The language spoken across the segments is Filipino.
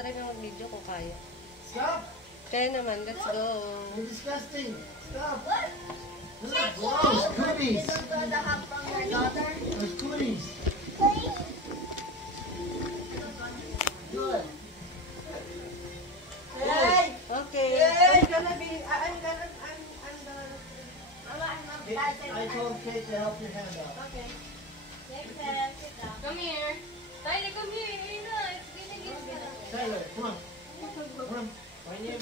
try na mag-video kung kaya. Stop! Kaya naman, let's go. You're disgusting. Stop. Gross. Cooties. There's cooties. Good. Hey! Okay. I'm gonna be, I'm the... I told Kate to help your hand out. Okay. Come here. Tyler, come here. Here na. It's gonna get Tyler, come on. Come on. Okay.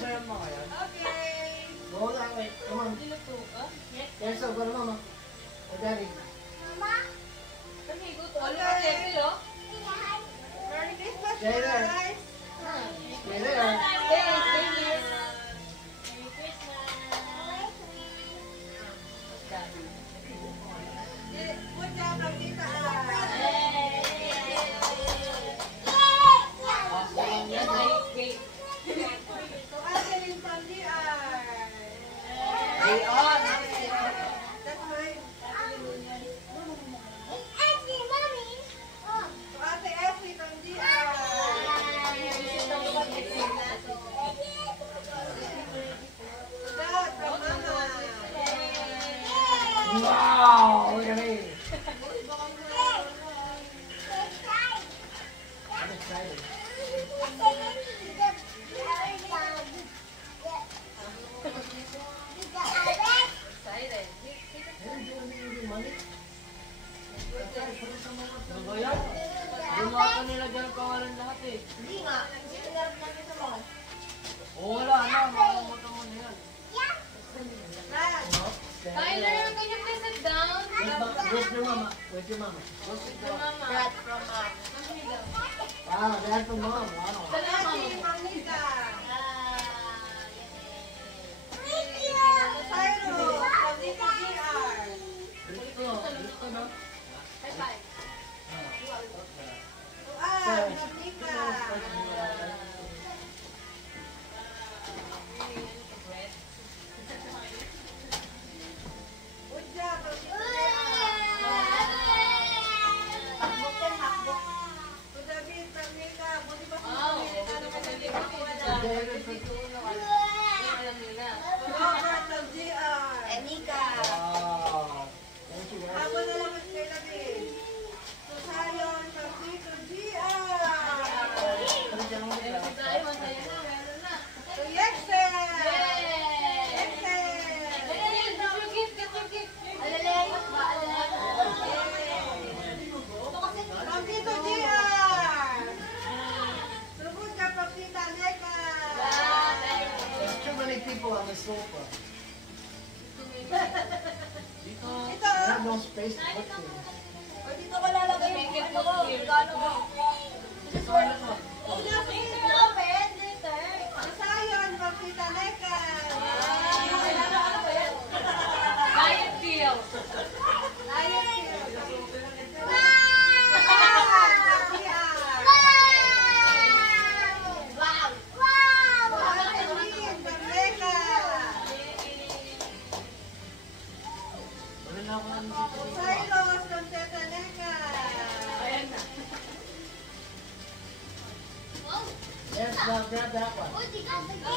Go that way. Come on. Yes, so go to Mama. Or Daddy. Come here, go to all of our level, oh. Merry Christmas, Stay there. guys. Stay there. Stay here. Good job, Magdita. So, Adeline from DR. That's mine. So, Ate Effie from DR. So, Dad from Mama. Wow, look at me. I'm excited. Money? Ano yan? Gumawa nila dyan pangalan lahat eh. Hindi nga. Kasi pinarap namin sa mga. Oo, wala na. Makakamutan mo na yan. Dad. Tyler, can you please sit down? Where's your mama? Where's your mama? The mama. Dad from Mom. Come here daw. Wow, dad from mom. Wow. Ate Manika. Tyro from Dito DR. Dito na. High five. Tuan, Manika. Good job, from Dito DR. To David from Nika. Buti ba Oh, sila na magaling ako wala. alam nila. Robert from DR. Nika. Wow. Thank you, guys. Ako na lang mas kay David. To Zion from Dito DR. Tayo, masaya na. Meron na. To Yexel. Yay! Yexel. Get your gift, get your gift. Alalayos ba? Alalayos. From Dito DR. Subod ka from Tita Neka. There's too many people on the sofa. Ito. I have no space to put things. O dito ko lalagay yung ano ko. Regalo ko. Una po dito. Zion from Tita Neka. Riot feel. Wala na ako ng dito. Cyrus from Tita Neka. Yes, now grab that one.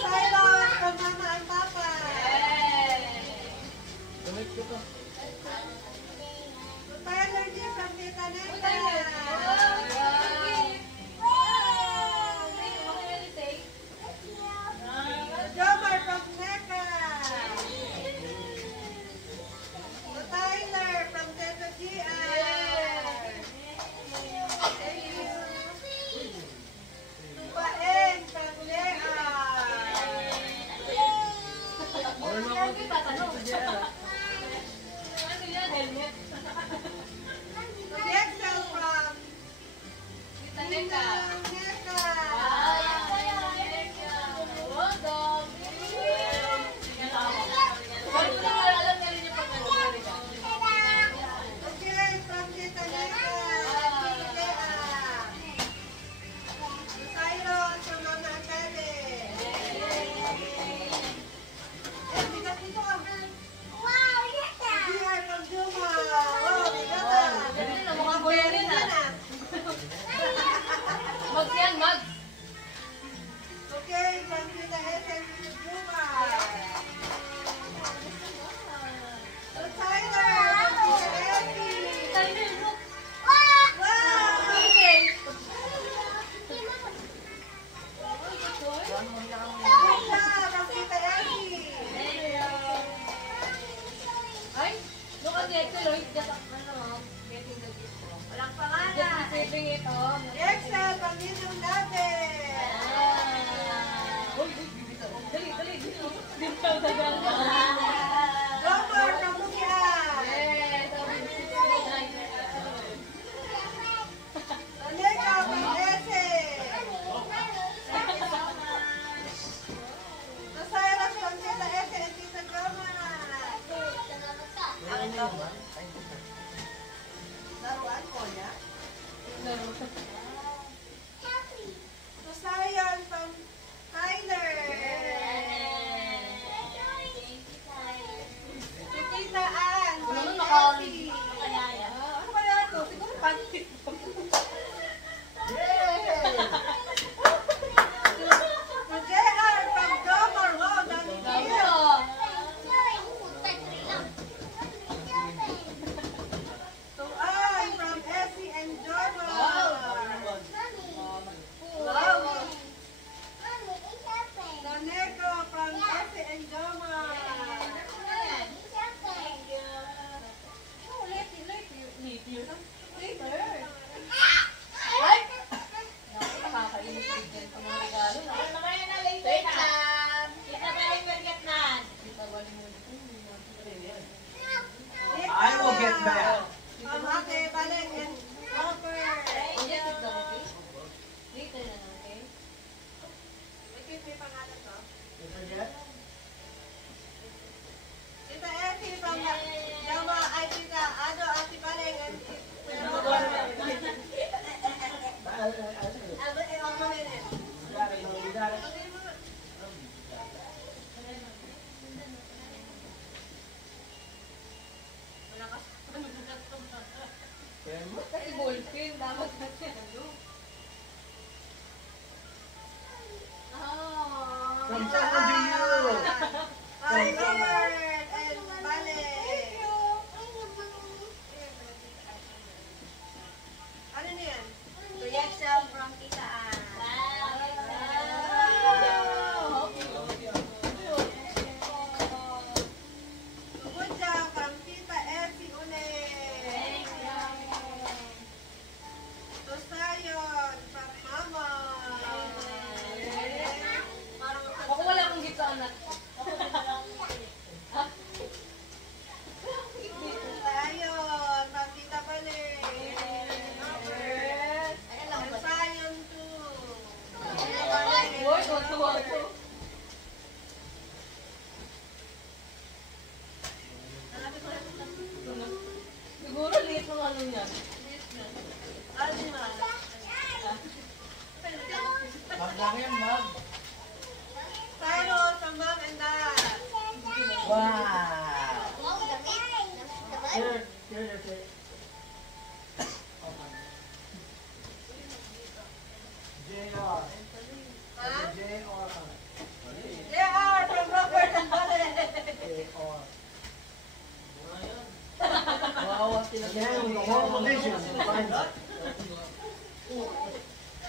Cyrus from Mama and Papa. Gamit ko to. Tyler din from Tita Neka. Jomar from Neka. Tyler from Tita GR. Thank you. Paen from Lea. Ano yan, helmet? Yexel from Tita Effie from Yama, ay tita, ano, Ate Baleng, Kasi ballpen, dapat kasi ano. From someone to you. From Robert and Baleng. Ano na yan? Reaction from Tita Ann. Good job from Tita Effie ulit. Tosayon from Mama. Ako wala akong gift sa anak. Tosayon from Tita Baleng. Robert. Tosayon too. Tita Baleng. Boy, tuwa ko. Siguro liit ng ano niya. Ano ma? Mag lang yan, mag. Cyrus from Mom and Dad. Wow. Here, that's it. JR. Ha? JR. JR from Robert and Baleng. JR. Wawa sila. Again, with the horrible vision. Finds it.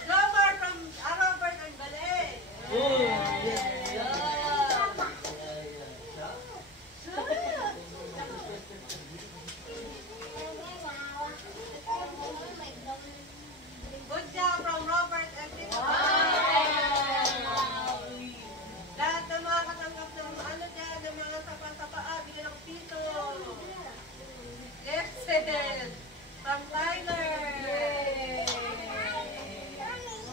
Robert from Robert and Baleng. Good job from Robert and Tito. Lahat ng mga katanggap ng ano dyan, ng mga sapa-sapaa, bigyan ng piso. Yes, from Tyler.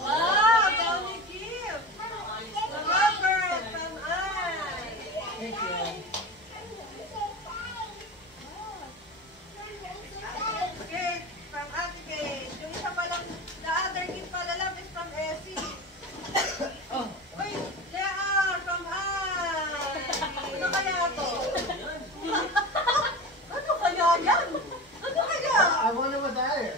Wow, dami gift. From Robert, from Ann. Thank you. Kate, from Ate Kate. Yung isa pa lang, the other gift pala lang is from Essie. Uy, Lear, from Ann. Ano kaya to? Ano kaya yan? Ano kaya? I wonder what that is.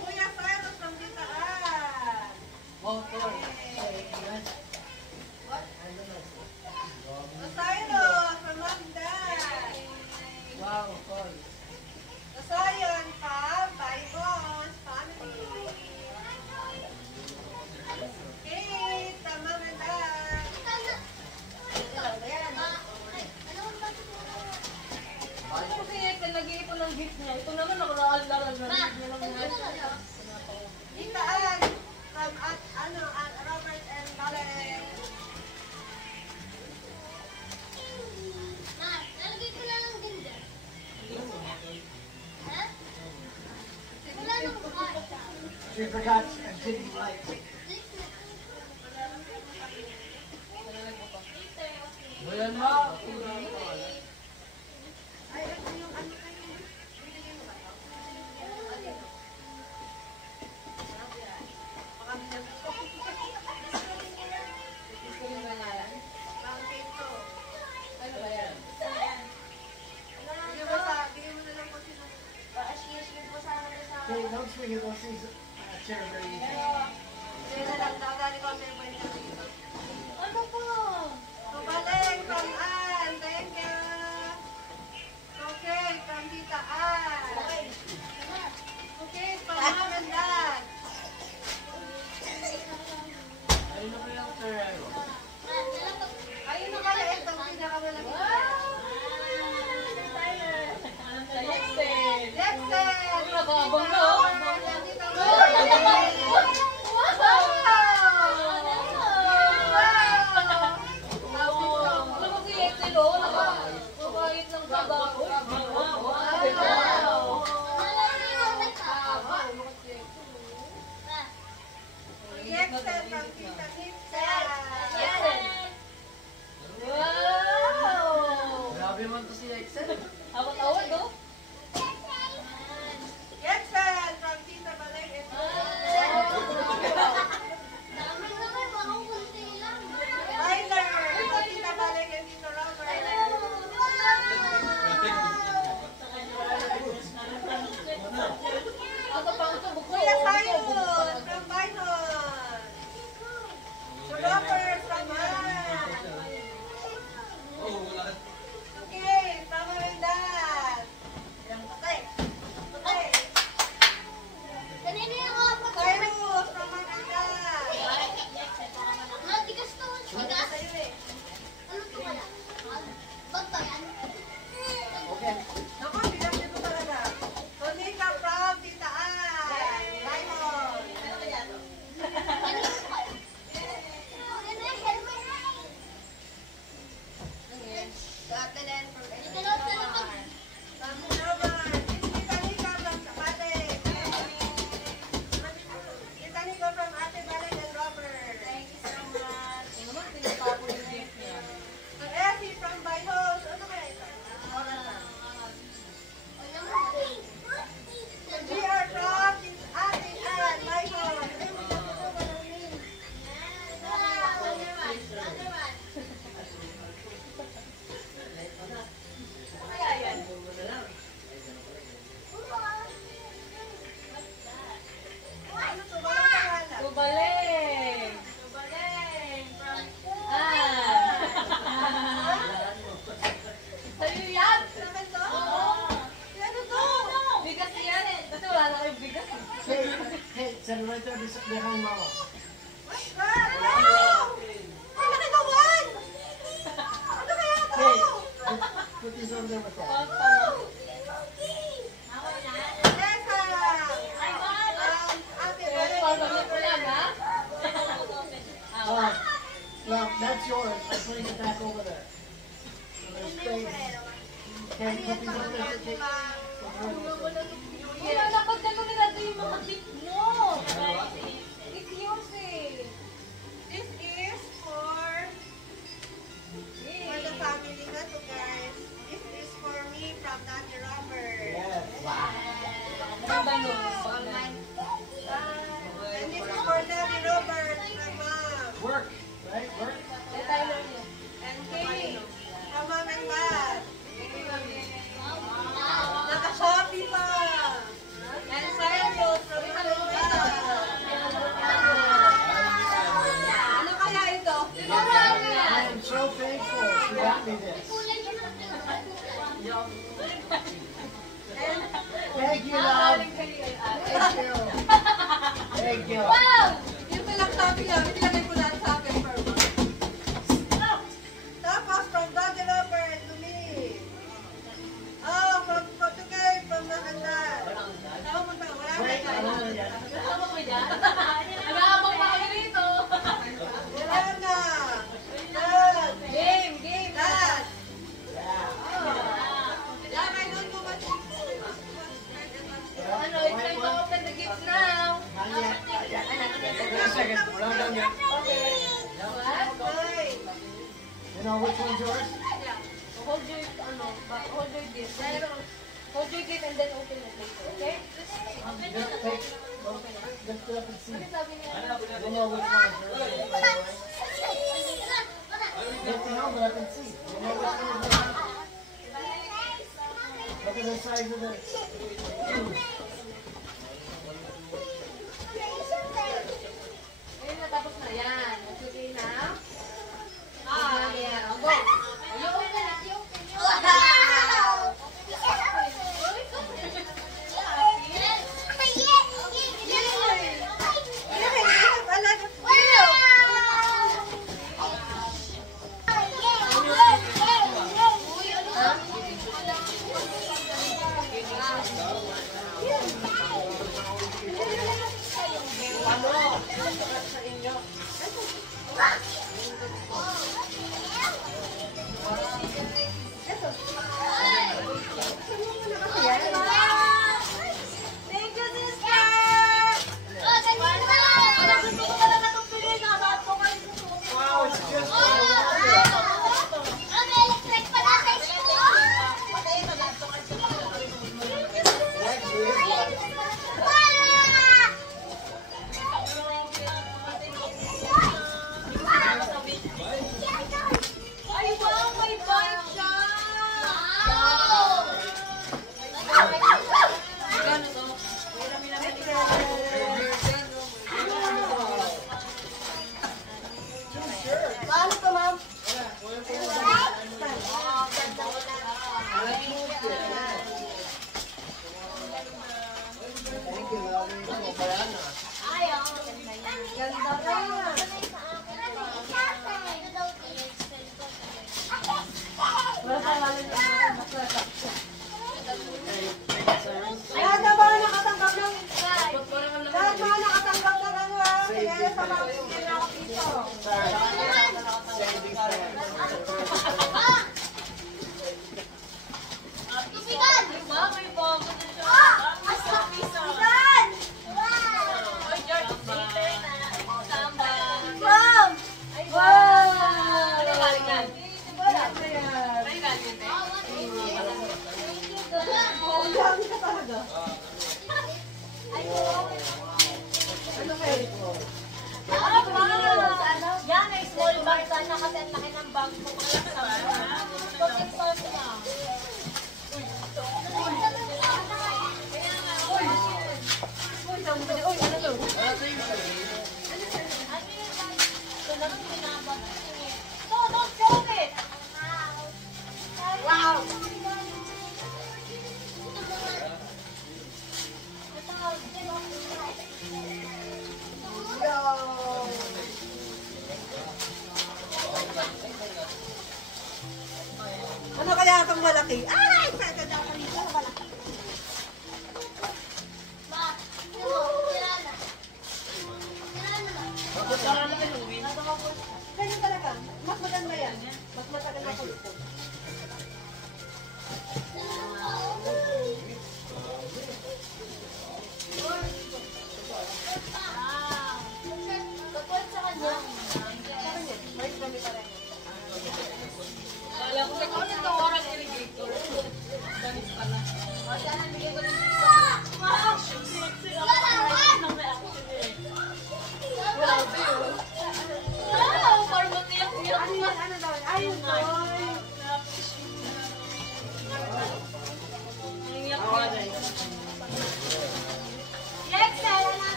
Kuya Cyrus from Tita Ann. Motor. Cyrus from Mom and Dad. Wow, tol. Kasayan pa, Bibles, family. Kate, from Mom and Dad. Ano kasi nag-iipon ng gift niya? Ito naman nakaraan-laran na gift niya lang niya. Tita Ann, from Robert and Baleng. She forgot a city light. Bayan mo. Ay, ito yung ano kayo. Binigay mo ba ito? Baka minag- Gusto rin ba niya yan? Ang cake to. Ano ba yan? Bigay mo na lang po sino. Okay, don't swing it. Don't swing it. Chair very easy. Bigay na lang. Dadali ko ang member niya dito. Ano po? Baleng from Ann. Thank you. Okay, from Tita Ann. Okay, from Mom and Dad. Ayun na kaya ang Ferrero. Ayun na pala itong pinakamalaki. Lexen! Lexen! Nababang na. Tita Ann. Alam mo si Lexen, oh, nakabayit ng trabaho. Wow! wala na kayong bigas. Hey, send right there behind Mama. What's that? No! Ano ka naman? Ano kaya to? Hey, put these over there with that. Tessa! Ate, Well, that's yours. I'm putting it back over there. So there's space. Okay, put these over there. Take, Wala na pag gano'n nila yung mga tip mo. It's yours eh. this is for the family na to, guys. This is for me from Daddy Robert. yes. Wow. Ang banyo. And this is for Daddy Robert, my mom. Work, right? Work. Ay, tayo lang yun. And Kay, from mom and dad. Naka-Shopee pa. And Cyrus from mom and dad. Ano kaya ito? I am so thankful she got me this. Thank you, love. Thank you. Thank you. Yung pinagsabi niya, nilagay ko lahat sa akin per month. Tapos from Daddy Robert to me. Oh, from Kay, from mom and dad. Tama mo ba? Wala na Wait, I kayo. don't know yet. Ano ba yan? Nag-aabang pa kayo rito. Wala na. Dad. Game. Dad. Yeah. Dad, I don't know what Ano, it's time to open the gifts now. Not yet. Not yet. Wait a second. We're not done yet. What? Wait. You know which one's yours? Hold your, hold your gift. Hold your gift and then open it later, okay? Just take. Lift it up and see. Ano sabi niya? You'll know which one is yours. Lift it up, but I can see. You'll know which one is yours. Look at the size of the tube. Ayun na, tapos na yan. Okay na? Yan. Go. You open it. You open it. Thank you, sister! Wow, it's just for the water. Ay, wow! May bike siya! Paano to, ma'am? Thank you, love. Ito, Bayana. Ganda ka! Lahat na ba nakatanggap ng... Lahat ba nakatanggap ng ano ha? Kaya sa mga hindi na ako dito. Sandy's band. Isan!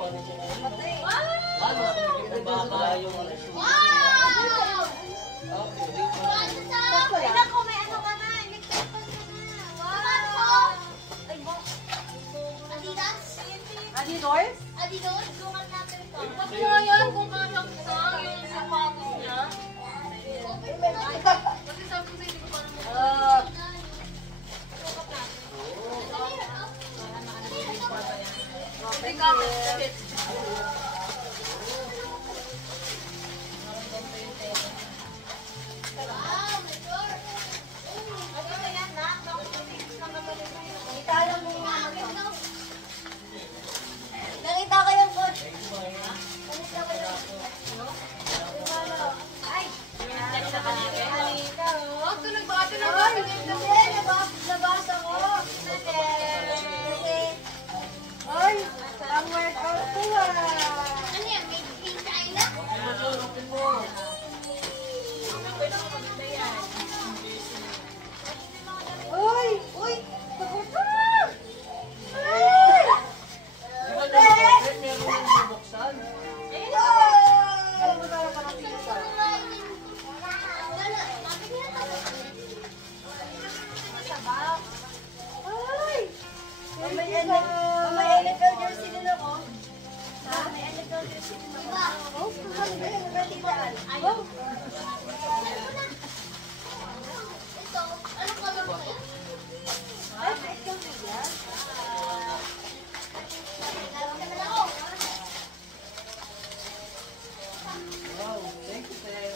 Ano? Baba yung shoe. Tignan ko, may ano ka na, electric fan ka na. Wow! Adidas? Adidas? Adidas? Sukat natin ito. Ba't nga yan kung kasang yung sapatos niya? Kasi sabi ko sa'yo, hindi ko pa naman. Hindi ka sakit. Wow, my God. Ano ba yan, na? Nakita lang mo nga. Nakita ko yung coach. Nakita ko yung ay! Oh, tunog ba? Tunog ba? Kasi nabasa ko. Kasi Ay, ang workout ko ano yan? Made in China? Uy! Uy! Pagod ka! Ay! Di ba na meron yung bubuksan? Alam mo na pa natin ka. Ay! May NFL jersey din ako. May NFL jersey din ako. Ayaw. Ito, ano color mo yan? Ay, ikaw na yan. Wow, thank you, sir.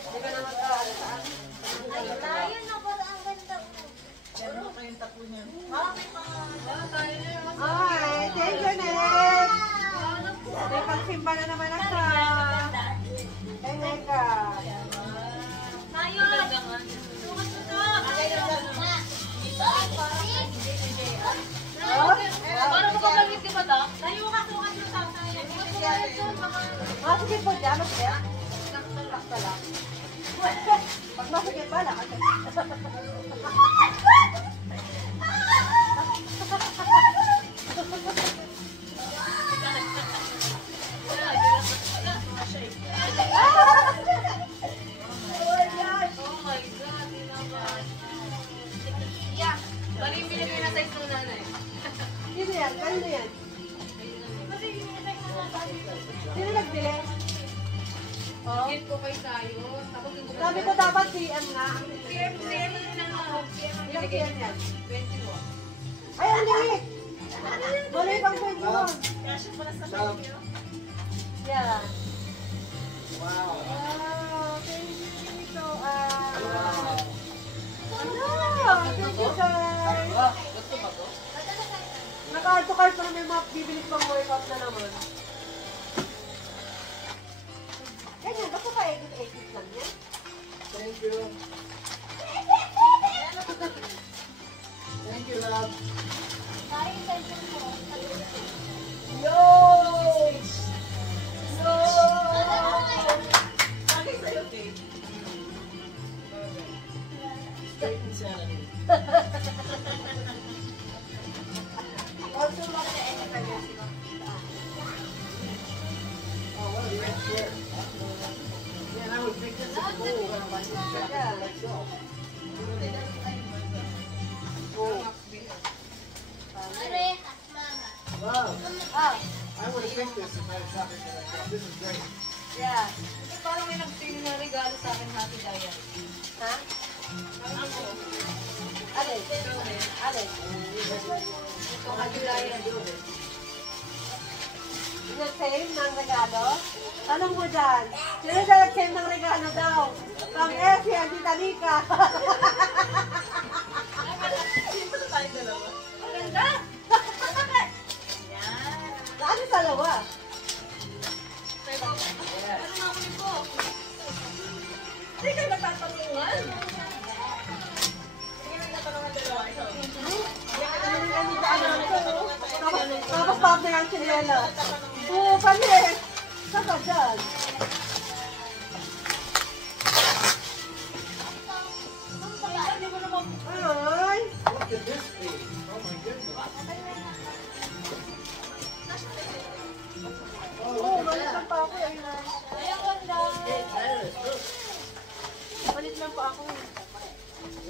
Hindi ka na mag-aaral sa akin. Ayun na pala ang ganda mo. Ay, thank you, Nek. May pagsimba na naman ako. Ay, Neka. Oh? Parang makapalit ka ba ta? Ah, sige po dyan. Masakit? Sakta lang. Pag masakit ba, lakas. Oh my God, tinaman. Bali yung binigay na size ng nanay. Sino yan? Kanino yan? Sino nagbili? Oh. Gift ko kay tayo. Tapos yung Sabi ko dapat CM nga. CM lang ako. Ilang CM yan? 21. Ay, ang liit! Wala pang 21. Yeah. Wow. Wow, thank you, Tito. Wow. Thank you, guys. Ah, gusto ba to? Naka-add to cart pa na may mga bibili pang workout na naman. Ganyan, basta pa edit lang yan. Thank you. Thank you, love. Yo! Yo! Straight and salad. Also, like the end of my year. Oh, well, you're right there. Man, I would pick this up gold when I'm like, Yeah. let's go. Wow. Ah, I would have picked this if I had shopping for myself. This is great. yeah. Kasi parang may nagpili na regalo sa akin, Happy Diet. Ha? Parang ako. Alin? Alin? Ito, Happy Diet. Nag-save ng regalo? Tanong mo dyan. Sino na nag-save ng regalo daw? From Essie and Tita Nika. Ang ganda! Saan yung dalawa? Ano nga ako nito? Hindi kayo nagtatanungan. Tapos pop na yung sinela. Oo, kami. Saka dyan. Ay! Look at this page. Oh my goodness.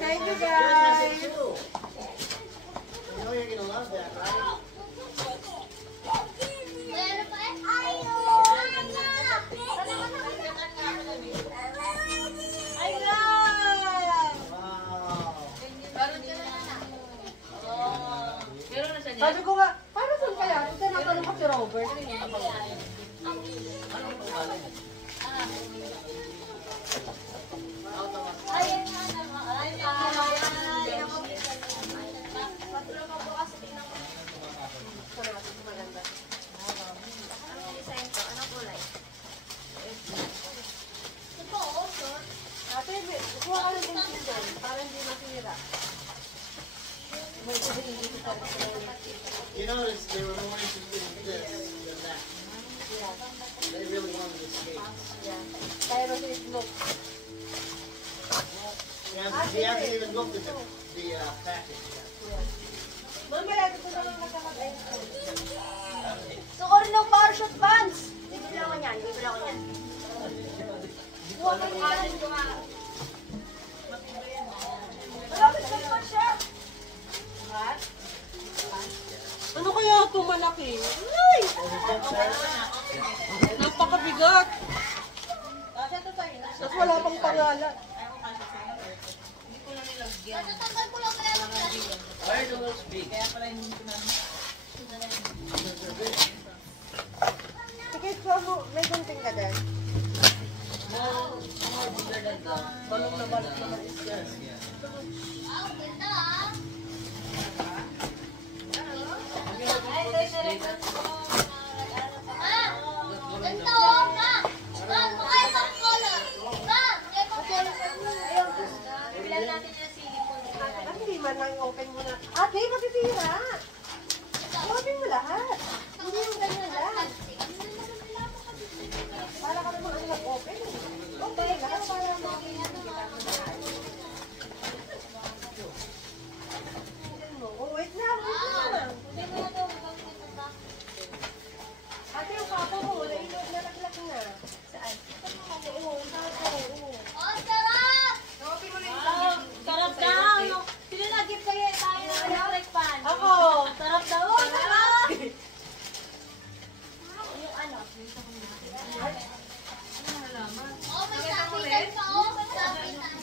Thank you, Yours has it guys. too. You know you're gonna love that, right? Meron pa eh. Ayaw! I love! Wow. Meron ka na. Meron na siya niya. Sabi ko nga, para saan kaya? Ito natanong ko si Robert. Ayan nga naman. Ay, ako. Patulong ako kasi tingnan ko. Anong design to? Anong kulay? Ito, oh, sure. Ate, kuha ka ng pinsil para hindi masira. You notice they were more interested in this than that. They really wanted this cake. Kaya siya itlog. They haven't even looked at the package yet. Mamaya, dito na lang magkakabay. Gusto ko rin ng parachute pants. Bibili ako niyan. Bibili ako niyan. Huwag kang kanin ko nga. Malapit ka naman siya. Ano kaya ito malaki? Ay! Napakabigat. Tapos wala pang pangalan. Natatanggal ko lang kaya ng plastic. Why are the little big? Sige, so, may gunting ka dyan. Balong na balong naman is yan. Wow, ganda ah. Ganda oh, ma! Ma, baka isang color. Ma, ayun. Bibilan natin yung silicone. At hindi man lang open mo na. Ate, masisira! Open mo lahat. Hindi yung ganyan lang. Para ka naman ang nag-open. Okay, lahat para mo. Oh, wait na. Wait na. Ate, yung papa mo, nailog na naglak na. Saan? Oo, oo. Oh, sarap! Sarap daw. Sino nag-gift kayo tayo ng electric fan? Ako. Sarap daw. Sarap. Yung ano? Oh, may sabitan pa oh. May sabitan.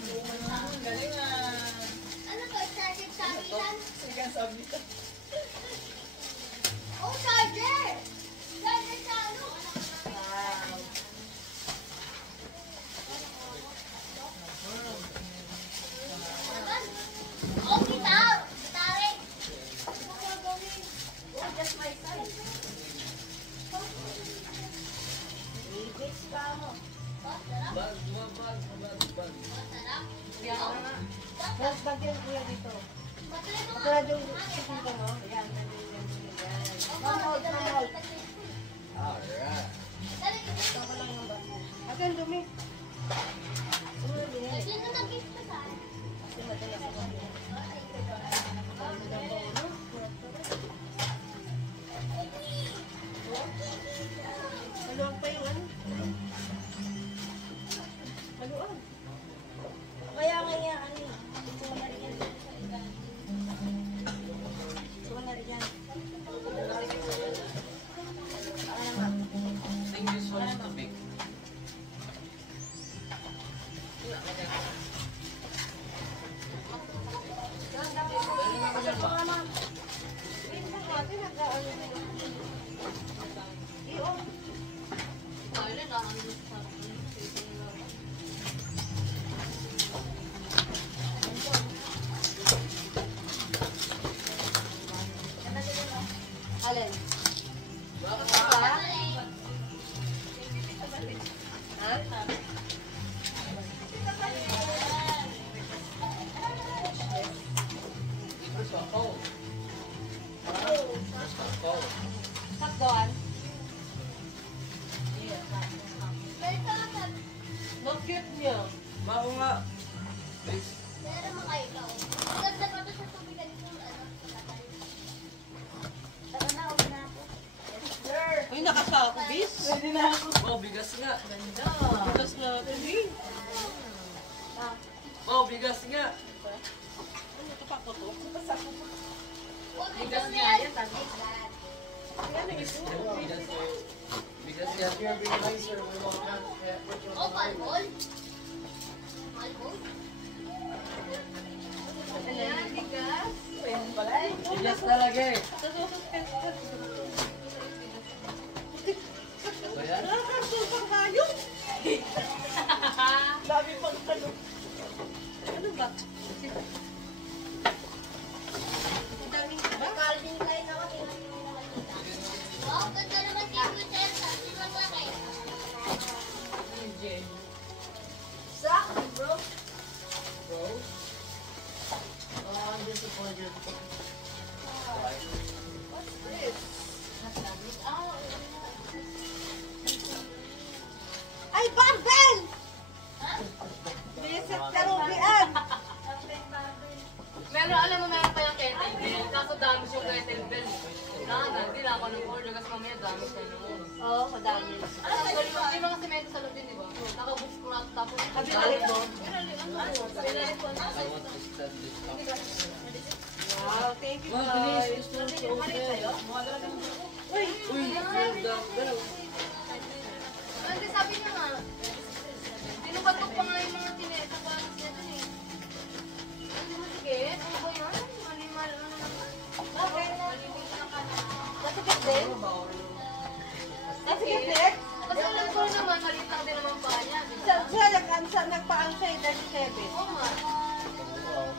Ano to? Sabitan? Oh, charger! Charger sa ano? Oh, guitar! Gitare! Ano ko gawin? Oh, just my size. Bibits pa mo. Oh, sarap. Oh, sarap. Mas bagyan kuya dito. Patuloy mo Ito na yung chicken ko, no? Ayan, yan. Mamahol, mamahol. Alright. Ate, ang dumi. Lagyan na ng gift ka sa akin. Maluwag pa yung ano? Maluwag. Kaya nga yan, ano eh. Ito na rin yan. Ito na rin yan. Alin? Sakdoan? Ang cute niya. Bako nga. Meron mga ikaw. Ganda pa to sa tubig dito. Tara na, uwi na ako. Uy, nakasako, bis. Pwede na ako. Wow, bigas nga. Bigas na. Hindi. Wow, bigas nga. Bigas nga yan, tagi. Because if you're being nicer, we won't have to put you Oh, on the highway. palbol. Palbol? Ayan, bigas. Bigas talaga eh. So yan? Nakakasupang hayop. Dami pang tanong. Ano ba? Ang daming ba? Calvin Klein ako. Wow, ganda naman kayo mo, Chelsea. Sino ang laki? Sakto, bro. Bro? Oh, I'm disappointed. What's this? Ay, barbell! Bisit karubian. Meron, alam mo, meron pa yung kettlebell. Kaso dami yung kettlebell. Hindi na ako nag-order kasi mamaya dami pa naman. Oo, madami. Alam mo, yung mga semento sa loob din, di ba? Nakabooks ko na tapos. Sabi na rin mo. Wow, thank you guys. Uy! Hindi, sabi niya nga. Dinubatok pa nga yung mga tineta ko niya dun eh. Hindi mo sige, ano ba yan? Mali-mal, ano naman. Okay. Mali-mal na ka na. Nasikip din? Nasikip din? Kasi alam ko naman, maliit lang din naman pa niya. di ba? Siya nagpaan siya yung 37. Oo nga.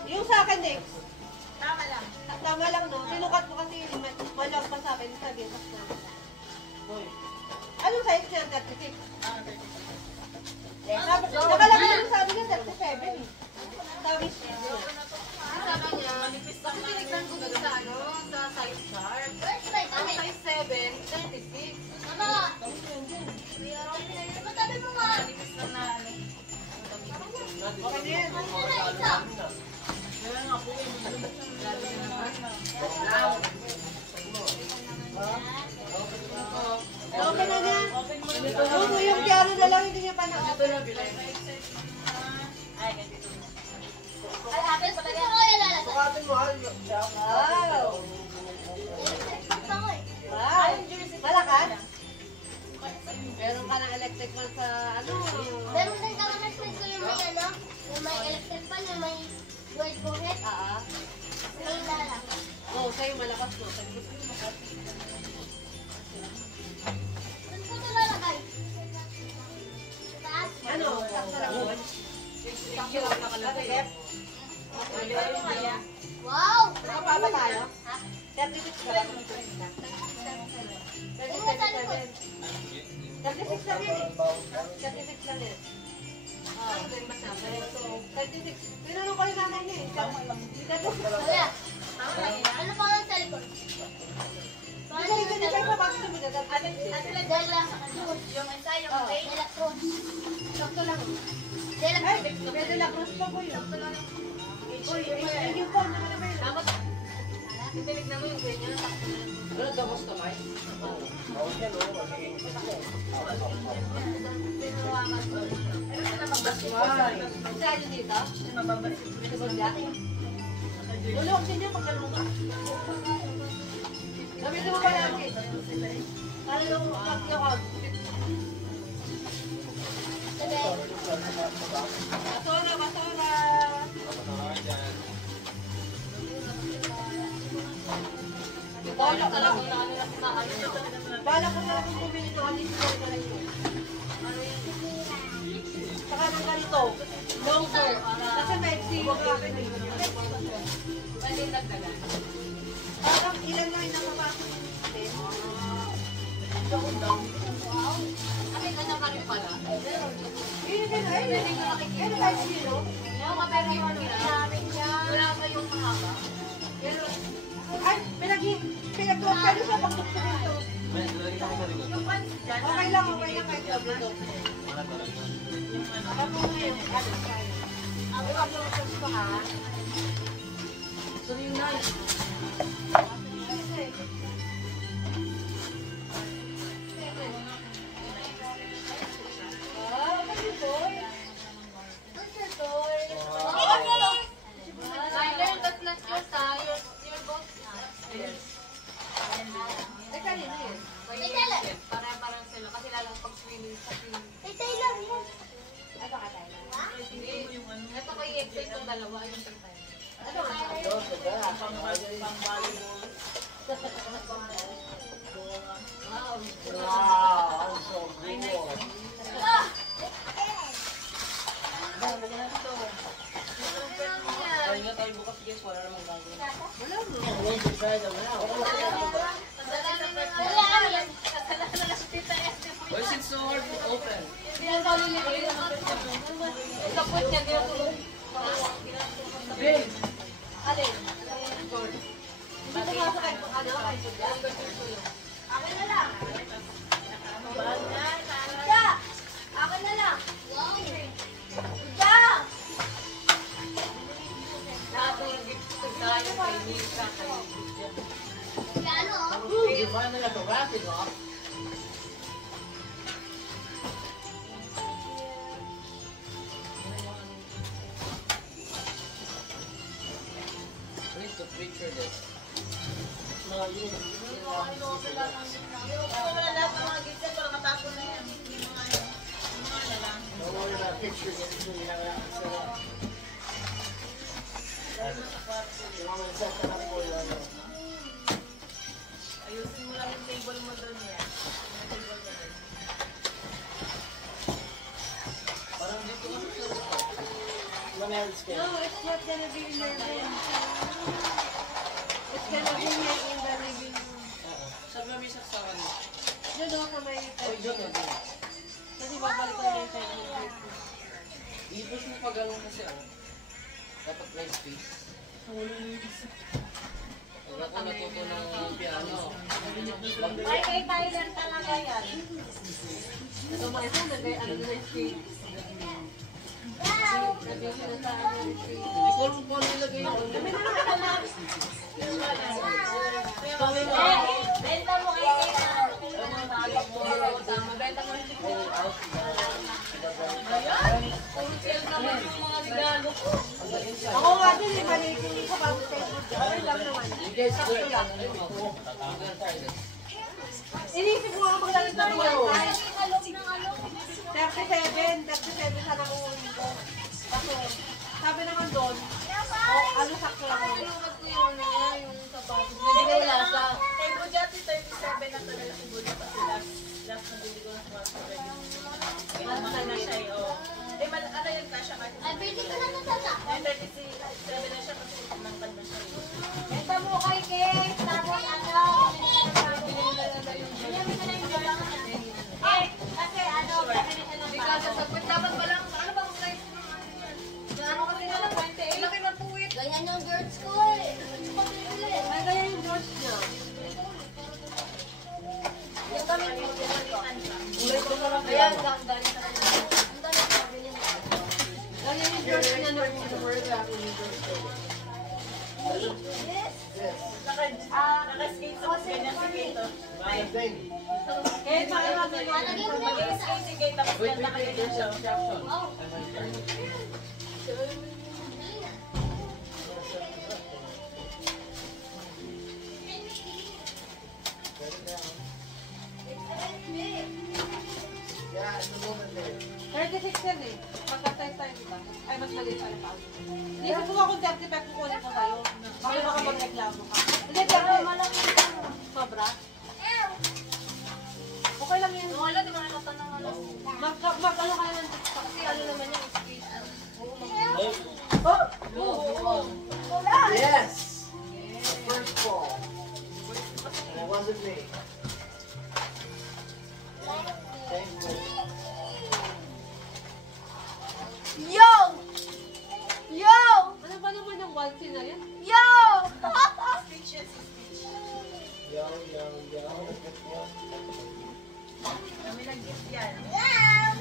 Yung sa akin next. Tama lang no. Sinukat mo kasi yung malawag pa sa akin. Sabi yung na. Anong size niya? 36? Nakalagay yung sabi niya 37 eh. Sabi siya. Ang sabi niya, kasi tinignan ko dun sa ano, sa size chart. Ang size 7, 36. Mama! Matabi mo nga! Manipis lang na ano. Okay na yan. Ano na isa? Okay na yan. Yung piano na lang hindi niya pa na. Ay, akin pa talaga. Ako yung lalagay. Sukatin mo ha. Wow. Electric box ako eh. Wow. Malakas? Meron ka ng electric fan sa ano? Meron din ka naman friend ko yung may ano, yung may electric fan, yung may word buhet. May lala. Oo, sa'yo malakas no. Sa'yo gusto mo malakas. Saan ko ito lalagay? Sa taas? Ano? Saksa lang mo. Sakyo lang nakalagay. Wow! Nakapapa tayo? Ha? 36 ka lang. 36 lang yan eh. 36 lang yan. Ano din ba siya? 36. Tinanong ko yung nanay niya eh. 36 lang. Kuya, ano pa ang cellphone? Paano yung Hindi kayo cellphone? papasok sa mga Dela Cruz. Yung isa, yung Dela Cruz. Sakto lang. Dela Ay, Cruz. pwede lang cross pa po yun. Uy, yung phone naman naman yun. Dapat, tinignan mo yung ganyan, takto na lang. Ano tapos kamay? Bawal yan o. Saan yun dito? Sa bunda? Ulok din niya pagkalong ka. Gamitin mo pa natin. Para yung pag-yakag. Basura, basura. Balak talaga na ano lang sa ano. Balak ko talagang bumili ng alis ko na rin yun. Saka ng ganito, longer. Kasi medsi yung akin eh. Pwede yung dagdagan. Parang ilan lang yung nakapasok. Ay, ganyan ka rin pala. Yun din, ay, yun din nakikita. Ano ba zero? Yung kapero yung wala pa yung mahaba. Pero, ay, pinag-compare siya pag gusto nito. Okay lang kahit sabi ito. Ako ngayon, ano tayo? Ako upload ko ha. So yung nice. Wow, kasi boy. What's your toy? I learned that not just Wow, I'm so cool. Kaya nga tayo bukas guys, wala namang gagawin. I'm going to try them now. Why is it so hard to open? Kapot niya, di ako. Big. Alin? Akin na lang. Ika! Akin na lang. Wow. Ika! Gano? You finally got the wrapping off. We need to picture this. No, you didn't. Don't worry about picturing it until you have it out set up. You want me to set that up for you? I will. Ayusin mo lang yung table mo doon yan. Yung table mo doon. Parang dito kasi sa Let me have it scale. No, it's not gonna be in your room. It's gonna be here in the living room. sabi mo may saksakan mo. Yun o, kamay Oy, dyan na din. kasi babalik ko na yung side. I-push mo pa ganun kasi ano. Dapat may space. Pag ako natuto ng piano. Ay, kay Tyler talaga yan. Ito mga isa, ano na yung street. Wow! Nagay siya na sa ano yung street. Hindi ko alam kung ano nilagay yun. Benta mo kay Tyler. Mabenta mo yung Hold out. puro sales naman yung mga regalo ko. Ako nga din, eh, maliit yung isa bago Facebook. Ano lang naman. You guys do it. I'm gonna try this. Inisip ko nga maglalagay ng mga Ay, alog ng alog. 37 sana uuwi ko. Kaso, sabi naman doon, ano sakto lang ako. Sinukat ko yung ano niya, yung sapatos. Hindi ko wala sa... Kay Bujati, 37 na talaga si Bujati kasi last na bili ko na sa mga mahal na siya eh, oh. Eh, ano yung kasha ka? Ay, pwede ko na ito sa Ay, 37 na siya kasi kumangkad na siya. Benta mo kay Kate. Tapos ano? Bili ko na yung gano'n. Eh, kasi ano, bili ka ng Hindi ka sasagpit. Dapat pa lang, ano bang size ng ano yan? Ano kasi nga lang, 28. Laki na puwit. Ganyan yung girls ko eh. Gusto ko bibili. Ay, kaya yung George niya. Yung kami ko. Ayan, ang dami sa kanila. Ang dami ko bibili nila. Kaya yung George niya nung Yes. Naka-skate sa ganyan si Kate, oh. My thing. Kaya pakiramdam Ah, yun. lagyan mo na yung Mag-skate si Kate, tapos Wait, ganda ka wait, there's ganyan an siya. instruction. Oh. I'm gonna try this. Set it down. Yeah, it's a little bit big. 36 yan eh. Magka-size tayo, diba? Ay, mas maliit pala pa. Hindi, sa kuha kong 35 kukunin ko sa'yo. Baka baka magreklamo ka. Hindi, pero malaki sobra. Okay lang yan. Wala, di ba nakata ng ano? Mag-ano ka naman. Kasi ano naman yung space. Yes! First ball. And it wasn't me. Thank you. Yo! Yo! Ano ba naman yung waltzy na yan? Yo! Yo, yo, yo. Kami nag-gift yan. Wow!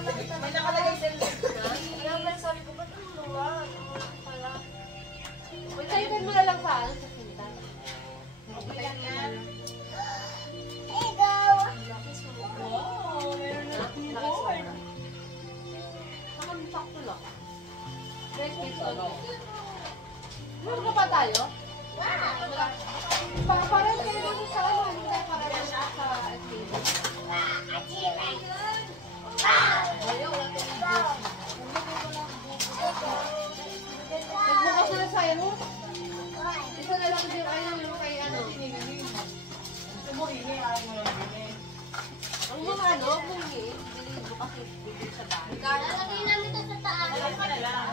May nakalagay sa list na. Kaya ba sabi ko, ba't ang luwag? Pala. Magtaypan mo na lang sa ano, sa sintan. Okay lang yan. Ikaw! Wow, meron na board. Naman sakto lang. Next week, ano? Meron ka pa tayo? Parang kayo lang sa ano, hindi tayo parang sa activity. Nagbukas na lang sa'yo mo? Isa na lang din ay naman kay ano. Gusto mo ini, ayaw mo lang ini. Ang mga ano, bungi. Bilhin mo kasi bibili sa bahay. Lalagay namin ito sa taas. Alam ka na lang.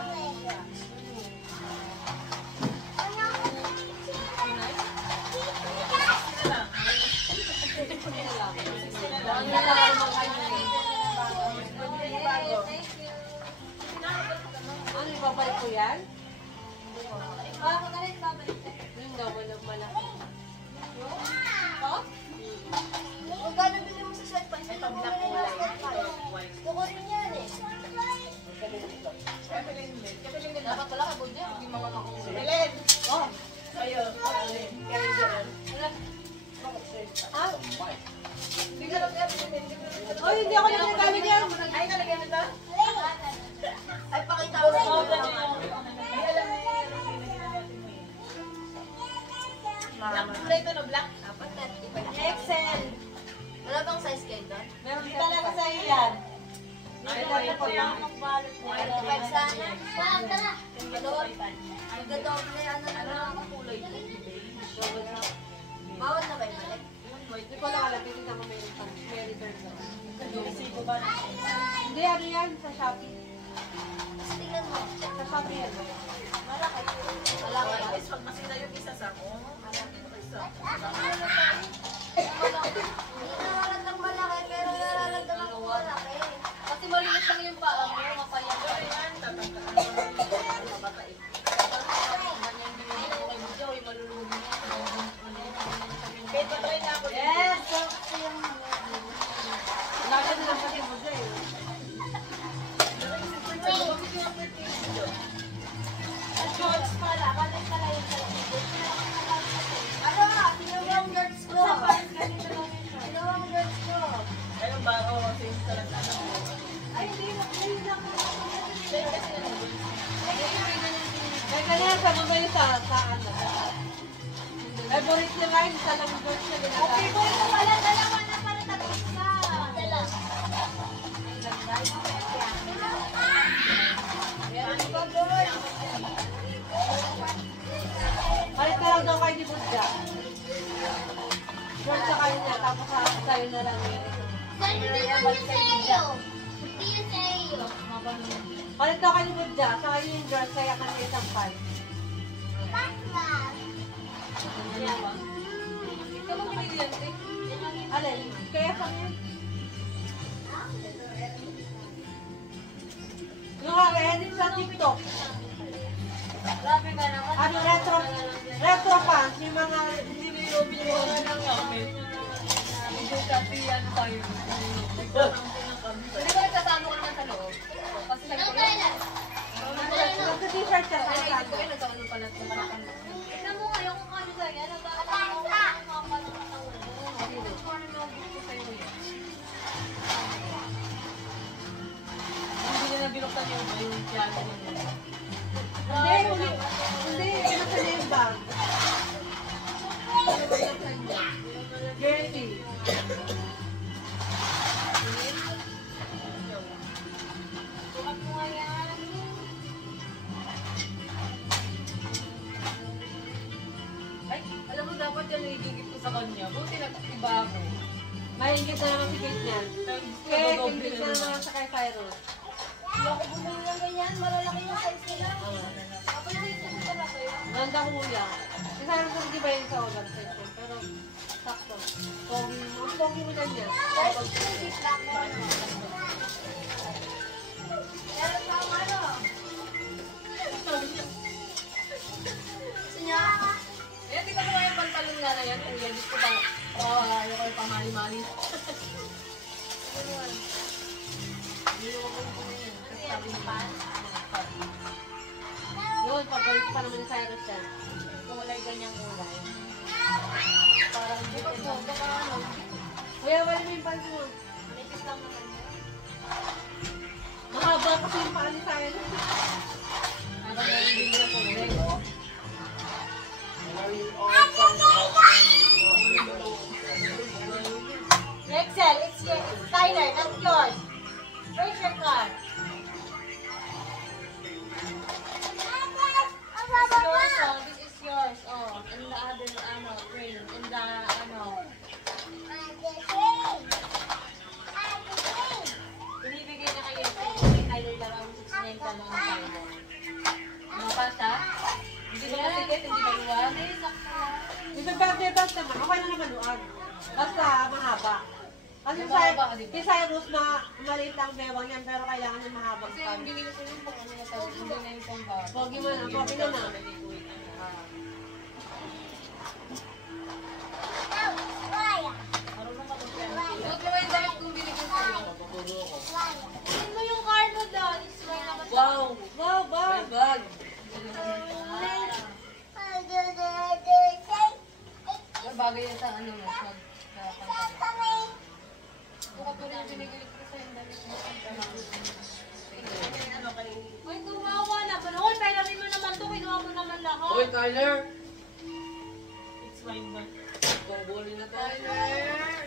Ang nakalala mo kayo eh. Ano, ibabalik ko yan? Yung daw, walang malaki. Kung gano'n bili mo sa sweatpants, Ito, black kulay. Ito, white. kukunin niya yan eh. Kapilin din. Kapilin din. Dapat pala kabod niya. Hindi mga makuha. Pilin! Oh! Sa'yo. Kapilin. Kayo dyan. Ah, Hindi ka lang kapilin. oh, hindi ako nagagamit yan. Ay, nalagyan ito? Ay, pakita ko sa inyo. Ay, alam na yun. Black kulay ito, no? Black. Dapat na, di ba na? Excel. Wala bang size kayo doon? Meron di talaga sa yan. Ay, ito yan. Pag sana. Wala ka na. Magdodoble ano na lang ang kulay. Bawal na ba yung balik? Hindi ko lang alam, titignan ko may return. May return daw. Resibo ba na? Hindi, ano yan? Sa Shopee. Tapos tingnan mo. Sa Shopee yan. Malaki. Malaki. Guys, pag masina yung isa sa ko. Hindi nararamdang malaki, pero nararamdaman ko malaki. Kasi maliit lang yung paa mo. Mapayang. Ayan, tatangkalan ko lang yung mabatain. Kahit patry na ako. Yes! Lagi nila sa mo dyan eh. Shorts pala, bakit pala yung ano? Sino yung shorts ko? Sino yung shorts ko? Ayun ba? Oo, same talaga. Ay, hindi na Same kasi na nandun. Kaya ganyan, sa mga yun sa ano. Favorite nila yung sa lang doon siya ginagawa. Okay, boy, ito pala, dalawa na para tapos ka. Dala. Meron ba, boy? Palit na lang daw kayo ni Budja. Short sa kayo niya, tapos sa'yo na lang yun. Hindi naman sa'yo. Hindi sa'yo. Palit daw kayo ni Budja, sa kayo yung short, kaya ka na isang pal. Ikaw mo binili yan, Tik? Alin? Kaya sa yun? Yung akin, sa TikTok. Grabe ka naman. Ano, retro pants, yung mga Binuha ng gamit. Medyo kasi ano tayo. Hindi ko nagsasama ko naman sa loob. Kasi sabi ko, sa t-shirt siya. ay naisip ko yun, nagkaano pala ito. Tignan mo ngayon kung ano sa'yo. Nag-aalam mo ang mga panakatawan. Hindi niya na binuksan yung piano niya. Hindi, nasa na yung bag. Jersey. Sukat mo nga yan. Ay, alam mo, dapat yan nagigigit ko sa kanya. Buti nag-iba ako. Mahingit na naman si Kate niyan. Kaya, kimbit na naman sa kay Cyrus. Hindi ako bumili ng ganyan. Malalaki yung size nila. Kapag naisip ko pala kayo. Ganda kuya. Si Cyrus ko hindi ba yun sa oversize yun? Pero, sakto. Pogi mo. Ang pogi mo lang yan. Guys, ito yung zip lock. Meron pa ang ano. Sinya. Eh, di ba naman yung pantalon nga na yan? Kuya, gusto ba? Ayaw ko yung pamali-mali. Yun, paborito pa naman ni Cyrus yan. Kulay ganyang kulay. Parang di ba po, baka ano, Kuya, wala mo yung pants mo. nipis lang naman yun. Mahaba kasi yung paa ni Cyrus. Parang nalilin na po. Rexel, it's Tyler, not yours. Where's your card? It's yours. pa siya? Hindi ba masikip, hindi maluwag? Hindi, sakto lang. Yung sa birthday belt naman, okay na naman luwag. Basta mahaba. Kasi si Cyrus na maliit lang bewang yan, pero kailangan yung mahabang Kasi pan. yung binili ko yun pang ano na tawag, hindi na yung pang bago. Pogi mo na, pogi naman. Suot mo ba yung damit kung binili ko sa'yo? Papapuro ko. Tingnan mo yung car mo doon. It's right naman. Wow! Wow, wow! My bag! Or bagay yan sa ano mo, sa kanta. Ito ka pala yung binigay ko sa'yo yung damit mo. Ay, kumawa na. Panoon, pailamin mo naman to. Kinuha mo naman lahat. Hoy, Tyler! It's fine ba? Kung bully na to. Tyler,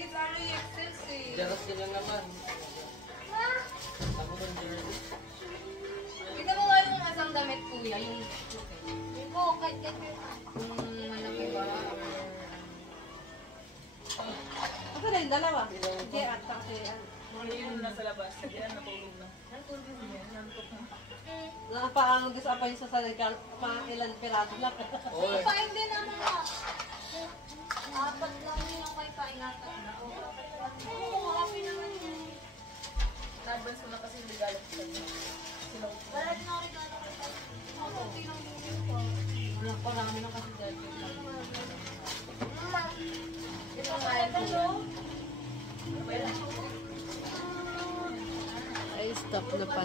it's only excess eh. Jaras ka lang naman. Ako ng jersey. Kita mo nga yung asang damit kuya, yung Iko, kahit ganyan. yung malaki ba? Ito na yung dalawa. Hindi, at kasi ano. Paano gusto pa yung sa salika, mga ilan piraso lang. Hoy! Paing din naman nga. Apat lang yun ang may paingatan na. Oo, happy naman yun. Nabans ko na kasi yung regalo ko sa'yo. Wala din ako regalo kay Paing. Ako, tinanggugin ko. Wala pa namin ang kasi dahil. Ito nga regalo. Ay, stop na pala.